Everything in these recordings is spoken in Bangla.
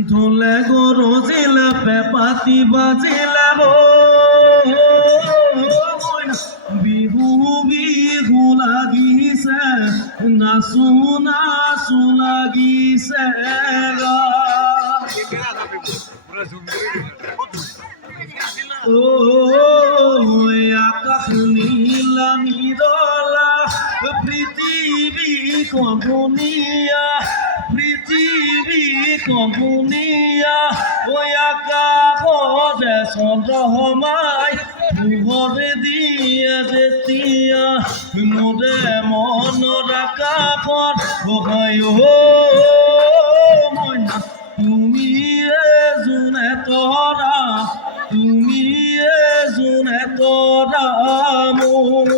ঢোলে গরজিলে পেপাতি বাজিলে বিহু বিহু লাগিছে নাচো নাচো লাগিছে আকাশ নীলা নিরলা পৃথিবী কগুনিয়া পৃথিবী কগুনিয়া ওই আকাশে চন্দ্রমাই পোহরে দিয়ে যেতিয়া মোৰে মনৰ আকাশত বহাই মইনা তুমি জোনে তৰা তুমি জোনে তৰা মোৰ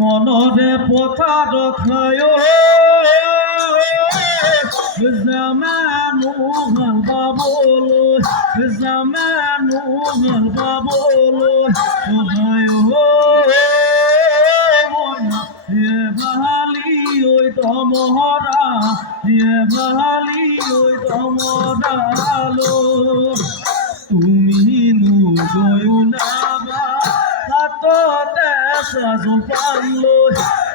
মনৰে পথাৰ খায় জামানো হাল বাবলৈ জামানো হাল বাবলৈ বাহালি ঐ তমৰা বাহালি ঐ তমৰালো তুমি গৈ ওলাবা হাততে জলপান লৈ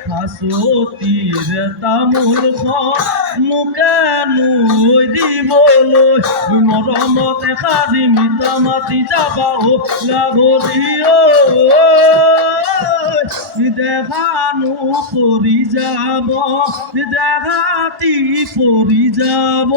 হাঁচতিৰে তামোলখন মোকে নৈ দিবলৈ মৰমতে সাজি মিঠা মাতি যাবা লাভৰি দেখানো পৰি যাব দেখাতি পৰি যাব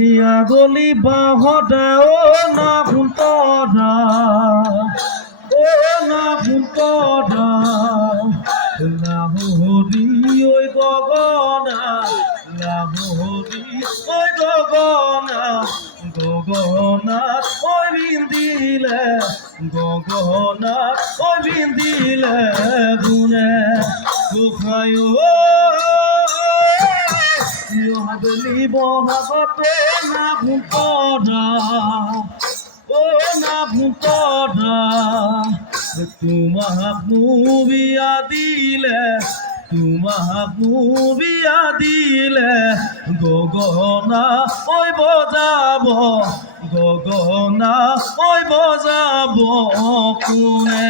হিয়া গলি বাহদা ও না ফুটদা ও না ফুটদা লাহরি ওই গগনা লাহরি ওই গগনা গগনা ওই বিন্দিলে গগনা ওই বিন্দিলে গুনে দুখায় হাবলি বহাগতে না ভূতরা ও না ভূতরা তোমাকু বিয়া দিলে তোমাকু বিয়া দিলে গগনা ওই বজাব গগনা ওই বজাব কোনে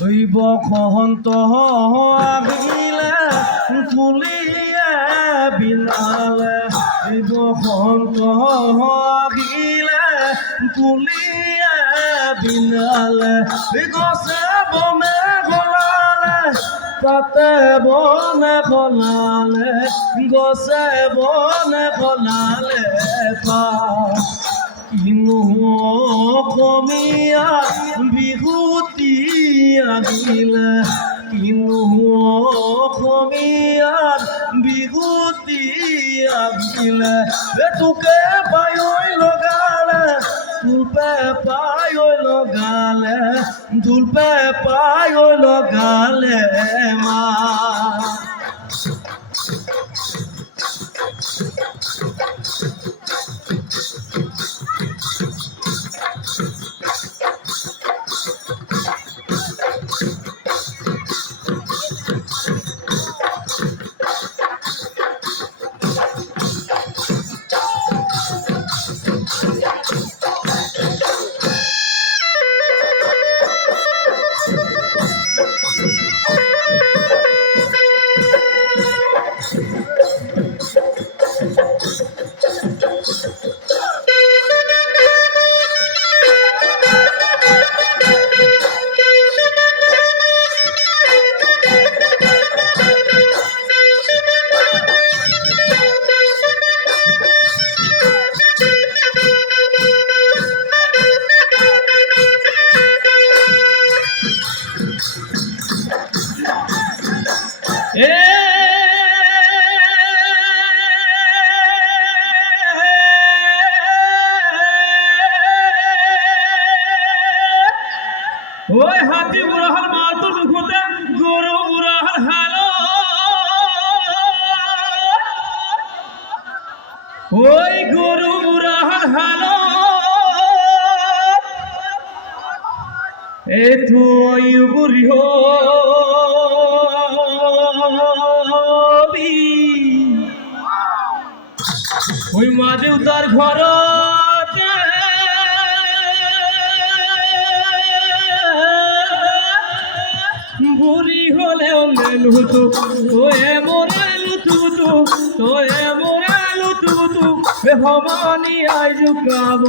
হইব খহন্ত আহিলে তুলিয়ে বিলালে হইব খহন্ত আহিলে তুলিয়ে বিলালে গছে বনে গলালে তাতে বনে গলালে গছে বনে গলালে পা কিনো অসমীয়া বিহুতি আহিলে কিনো অসমীয়াৰ বিহুতি আহিলে তোকে পায় লগালে তুলপে পায় লগালে তুলপে পায় লগালে মা ওই হাতি বুড়াহাল মাতুর দুঃখতে গরু বুড়াহাল হালো ওই গরু বুড়াহাল হালো এ তুই বুড়ি হবি ওই মা দেউতার ঘর বুড়ি হলেও মেলুতু তোয়ে মোরে লুতুতু তোয়ে মোরে লুতুতু হমানি আই জুকাব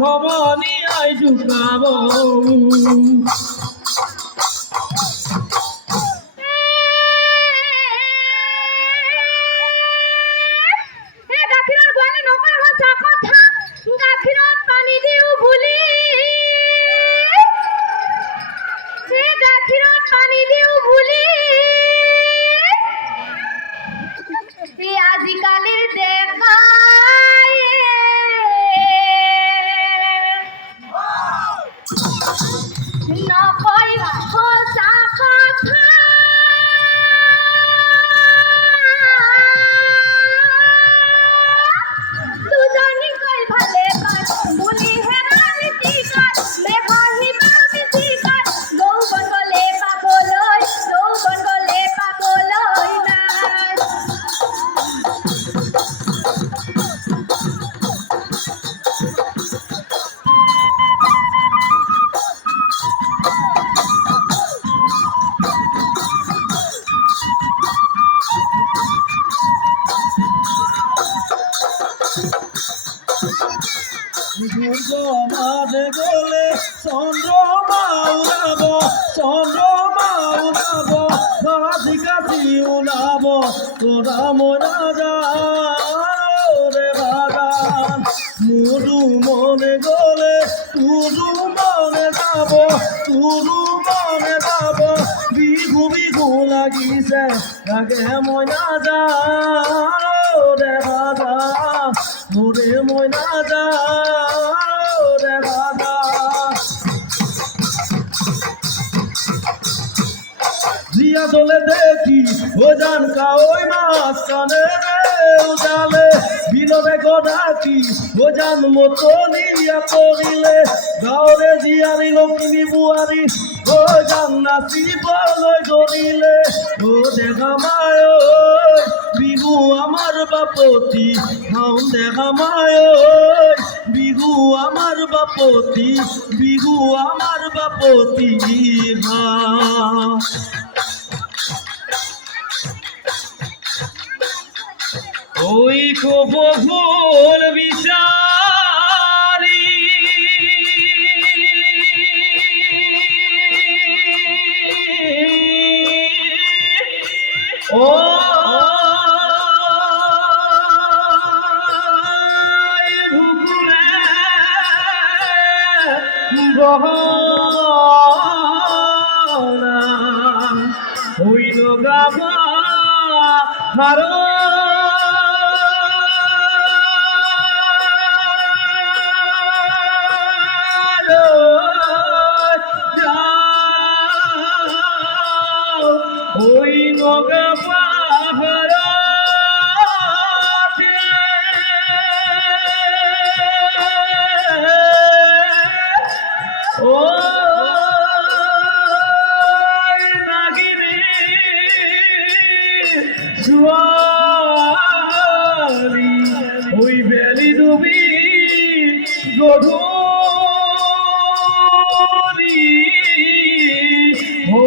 হমানি আই জুকাব আজিকালিৰ নকয় সঁচা কথা দুজনী কয় ভালে পায় বুলি হেৰালি টিকাত বেভাহিবা মিঠিকাত যৌৱন গলে পাবলৈ নাই সূর্য মাঝে গলে চন্দ্রমা উড়াব চন্দ্রমা উড়াব কাছি কাছি উড়াব তোরা মরা যাও রে বাগান মুরু মনে গলে তুরু মনে যাব তুরু মনে যাব বিহু বিহু লাগিছে লাগে ময়না যাও রে বাগান মোরে ময়না যাও রে বাবা জিয়া দলে দেখি ও জান কা ওই মাছ কানে রে উজালে বিলরে গড়াকি ও জান মতলিয়া পড়িলে গাঁৱৰে জিয়ারি লক্ষ্মী বুয়ারি ও জান নাচিবলৈ ধৰিলে ও দেখা মায় বিহু আমার বাপতি খাও দেখা মায় বিহু আমার বাপতি বিহু আমার বাপতি হা ওই কবহুল বিচারি ও ভুকুরে গহনা হইল গাভা হারো ওই নগা পাহাড় ও নাগিনী জুয়ারি ওই বেলি ডুবি গধূলি ও